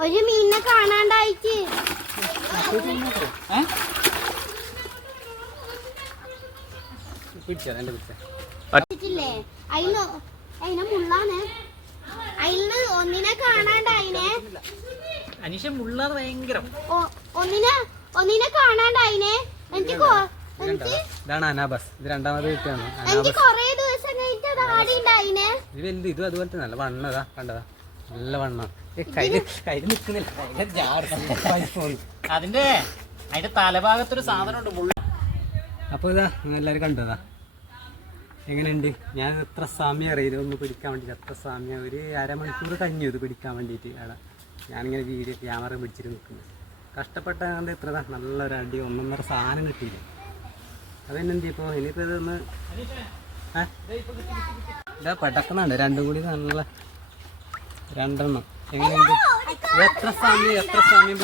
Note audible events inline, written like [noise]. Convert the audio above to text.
ഒരു മീനിനെ കാണാണ്ടായിട്ട്. മുള്ളാണ്. അതിന് ഒന്നിനെ കാണാണ്ടായിനെ. അനീഷ മുള്ളാന്ന് ഭയങ്കരം. ഒ- ഒന്നിനെ ഒന്നിനെ കാണാണ്ടായിനെ. എനിക്ക് ഇതാണ് അനാബസ്. ഇത് രണ്ടാമത് കിട്ടിയാണ് വലുത് ഇതും അതുപോലത്തെ നല്ല വണ്ണതാ കണ്ടതാ. നല്ല വണ്ണം ജാറ്. [laughs] പോയി. അതിന്റെ അതിന്റെ തലഭാഗത്തൊരു സാധനം ഉണ്ട് മുള്ള. അപ്പോൾ ഇതാ എല്ലാവരും കണ്ടതാ. എങ്ങനെയുണ്ട്? ഞാൻ എത്ര സമയം അറിയില്ല. ഒന്ന് പിടിക്കാൻ വേണ്ടിയിട്ട് എത്ര സമയം. ഒരു അരമണിക്കൂർ കഴിഞ്ഞു ഇത് പിടിക്കാൻ വേണ്ടിയിട്ട് അവിടെ ഞാനിങ്ങനെ വീഡിയോ ക്യാമറ പിടിച്ചിട്ട് നിൽക്കുന്നത് കഷ്ടപ്പെട്ട കണ്ട് ഇത്രതാ. നല്ലൊരു അടി ഒന്നൊന്നര സാധനം കിട്ടിയില്ല? അതെന്നെന്ത് ഇപ്പോൾ ഇനിയിപ്പോൾ ഇതൊന്ന്? ഇതാ പടക്കുന്നുണ്ട്. രണ്ടും കൂടി നല്ല രണ്ടെണ്ണം. എങ്ങനെയുണ്ട്? എത്ര സമയം എത്ര സമയം